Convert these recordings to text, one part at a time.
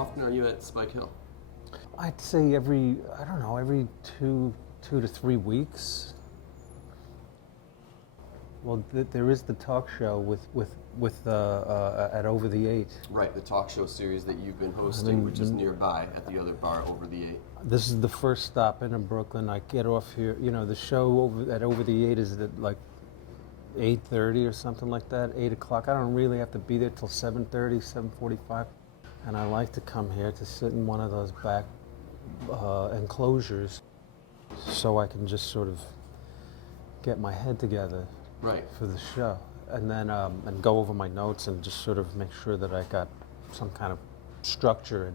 often are you at Spike Hill? I'd say every 2 to 3 weeks. Well, there is the talk show with at Over the 8. Right, the talk show series that you've been hosting, which is nearby at the other bar, Over the 8. This is the first stop in Brooklyn. I get off here. You know, the show at Over the 8 is at like 8:30 or something like that, 8 o'clock. I don't really have to be there till 7:30, 7:45. And I like to come here to sit in one of those back enclosures so I can just sort of get my head together for the show. And then and go over my notes and just sort of make sure that I got some kind of structure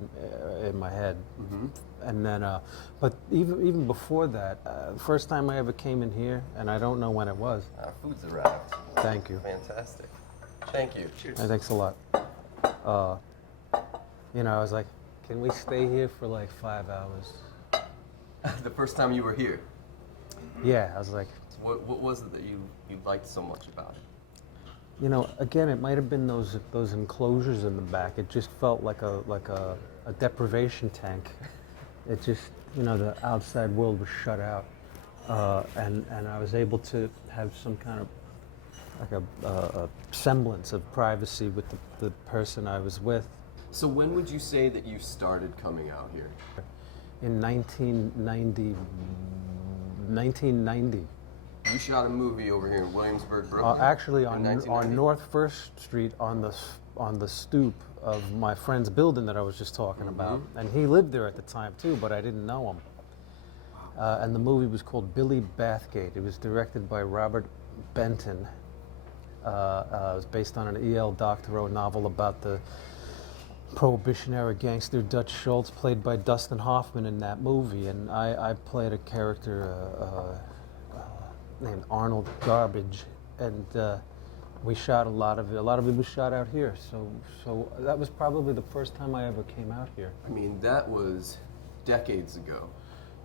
in my head. Mm-hmm. And then, but even before that, first time I ever came in here, and I don't know when it was. Our food's arrived. Thank you. Fantastic. Thank you. Cheers. Thanks a lot. You know, I was like, can we stay here for like 5 hours? The first time you were here? Yeah, I was like. What was it that you liked so much about it? You know, again, it might have been those enclosures in the back. It just felt like a deprivation tank. It just, you know, the outside world was shut out, and I was able to have some kind of like a semblance of privacy with the person I was with. So when would you say that you started coming out here? In 1990. You shot a movie over here in Williamsburg, Brooklyn? Actually, on North First Street, on the stoop of my friend's building that I was just talking about, and he lived there at the time too, but I didn't know him. And the movie was called Billy Bathgate. It was directed by Robert Benton. It was based on an E.L. Doctorow novel about the Prohibition-era gangster Dutch Schultz, played by Dustin Hoffman in that movie, and I played a character named Arnold Garbage, and we shot a lot of it. A lot of it was shot out here, so that was probably the first time I ever came out here. I mean, that was decades ago.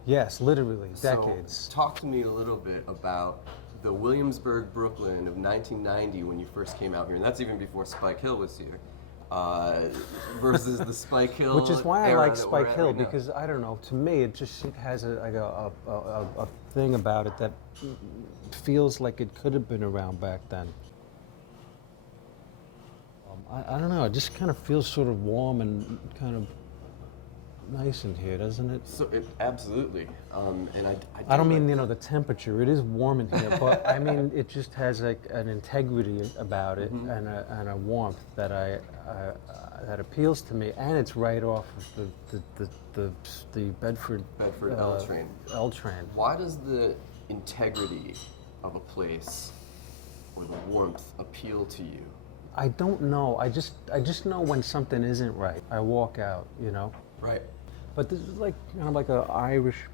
Yes, literally, decades. So talk to me a little bit about the Williamsburg Brooklyn of 1990 when you first came out here, and that's even before Spike Hill was here, versus the Spike Hill Which is why I like Spike Hill, right because I don't know, to me it has a thing about it that feels like it could have been around back then. I don't know, it just kind of feels sort of warm and kind of nice in here, doesn't it? So absolutely, and I don't mean, you know, the temperature. It is warm in here, but I mean it just has like an integrity about it, and a warmth that that appeals to me, and it's right off of the Bedford L train. Why does the integrity of a place or the warmth appeal to you? I don't know. I just know when something isn't right. I walk out, you know. Right. But this is like kind of like an Irish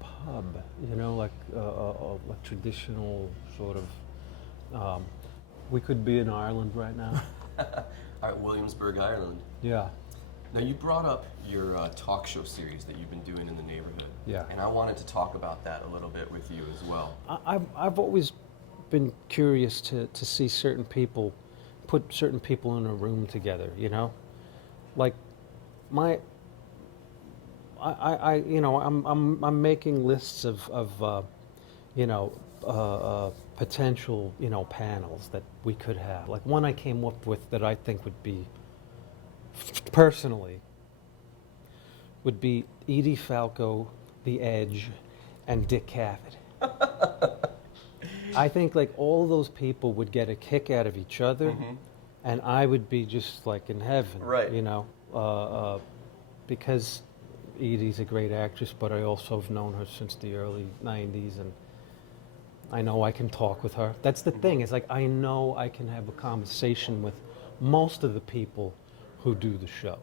pub, you know, like a traditional sort of. We could be in Ireland right now. All right, Williamsburg, Ireland. Yeah. Now you brought up your talk show series that you've been doing in the neighborhood. Yeah. And I wanted to talk about that a little bit with you as well. I've always been curious to see certain people, put certain people in a room together, you know, like you know, I'm making lists of you know, potential, you know, panels that we could have. Like one I came up with that I think would be, personally, would be Edie Falco, The Edge, and Dick Cavett. I think like all those people would get a kick out of each other, and I would be just like in heaven, right? You know, because Edie's a great actress, but I also have known her since the early '90s, and I know I can talk with her. That's the thing. It's like I know I can have a conversation with most of the people who do the show.